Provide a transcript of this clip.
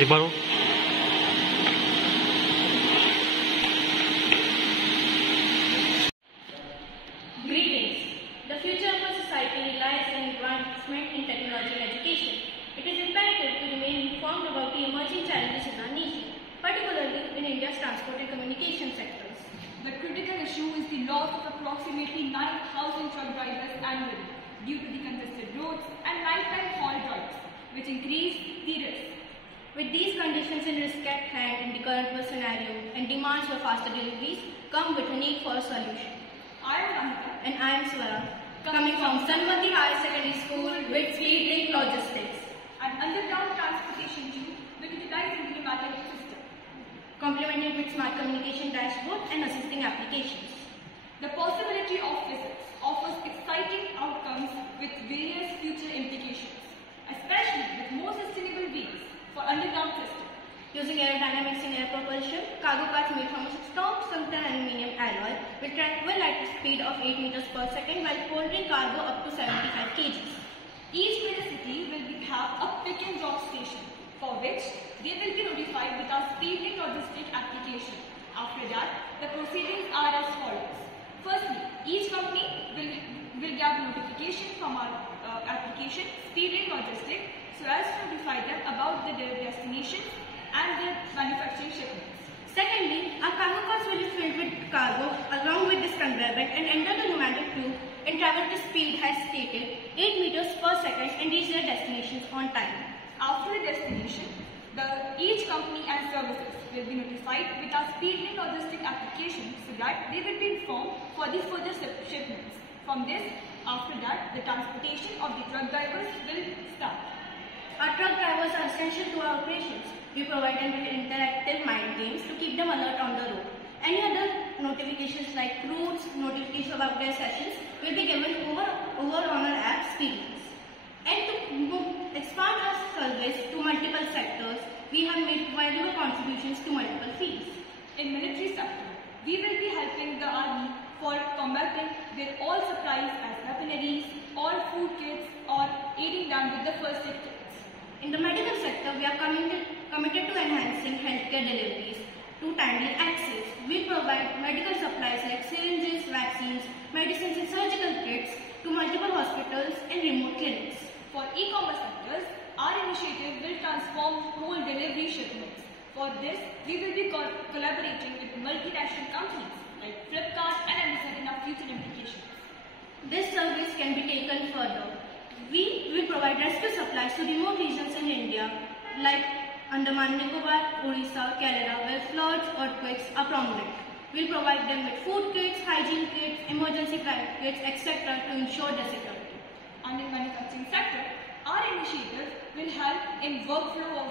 एक बार और। Greetings. The future of our society relies on advancement in technology and education. It is imperative to remain informed about the emerging challenges in our nation, particularly in India's transport and communication sectors. The critical issue is the loss of approximately 9,000 truck drivers annually due to the congested roads and nighttime halt drives, which increase the risk. With these conditions and risk at hand in the current world scenario and demands for faster deliveries, come with a need for a solution. I am Anita. And I am Swara, coming from Sanmati High Secondary School with Speedlink Logistics, An underground transportation tube will utilize the pneumatic system, complemented with smart communication dashboard and assisting applications. The possibility of physics offers exciting outcomes with various future implications, especially with more sustainable wheels for underground systems. Using aerodynamics in air propulsion, cargo cars made from a strong tungsten aluminum alloy will travel at a speed of 8 meters per second while holding cargo up to 75 kg. Each major city will have a pick and drop station, for which they will be notified with our Speedlink Logistic application. After that, the proceedings are as follows. Firstly, each company will get notification from our application, Speedlink Logistic, so as to notify them about their destination and their manufacturing shipments. Secondly, our cargo cars will be filled with cargo along with this conveyor belt and enter the pneumatic tube and travel to speed as stated 8 meters per second and reach their destinations on time. After the destination, each company and services will be notified with our Speedlink Logistic application so that they will be informed for the further shipments. From this, after that, the transportation of the truck drivers will start. Our truck drivers are essential to our operations. We provide them with interactive mind games to keep them alert on the road. Any other notifications like routes, notifications about their sessions will be given over on our app Speedlinks. And to expand our service to multiple sectors, we have made valuable contributions to multiple fields. In military sector, we will be helping the army for combating their all supplies as weaponaries, all food kits or aiding them with the first aid kits. In the medical sector, we are committed to enhancing healthcare deliveries to timely access. We provide medical supplies like syringes, vaccines, medicines and surgical kits to multiple hospitals and remote clinics. For e-commerce sectors, our initiative will transform whole delivery shipments. For this, we will be collaborating with multinational companies like Flipkart and Amazon in our future implications. This service can be taken further. We will provide rescue supplies to remote regions in India like Andaman Nicobar, Orissa, Kerala where floods, earthquakes are prominent. We will provide them with food kits, hygiene kits, emergency kits, etc. to ensure their security. And in manufacturing sector, our initiative will help in workflow of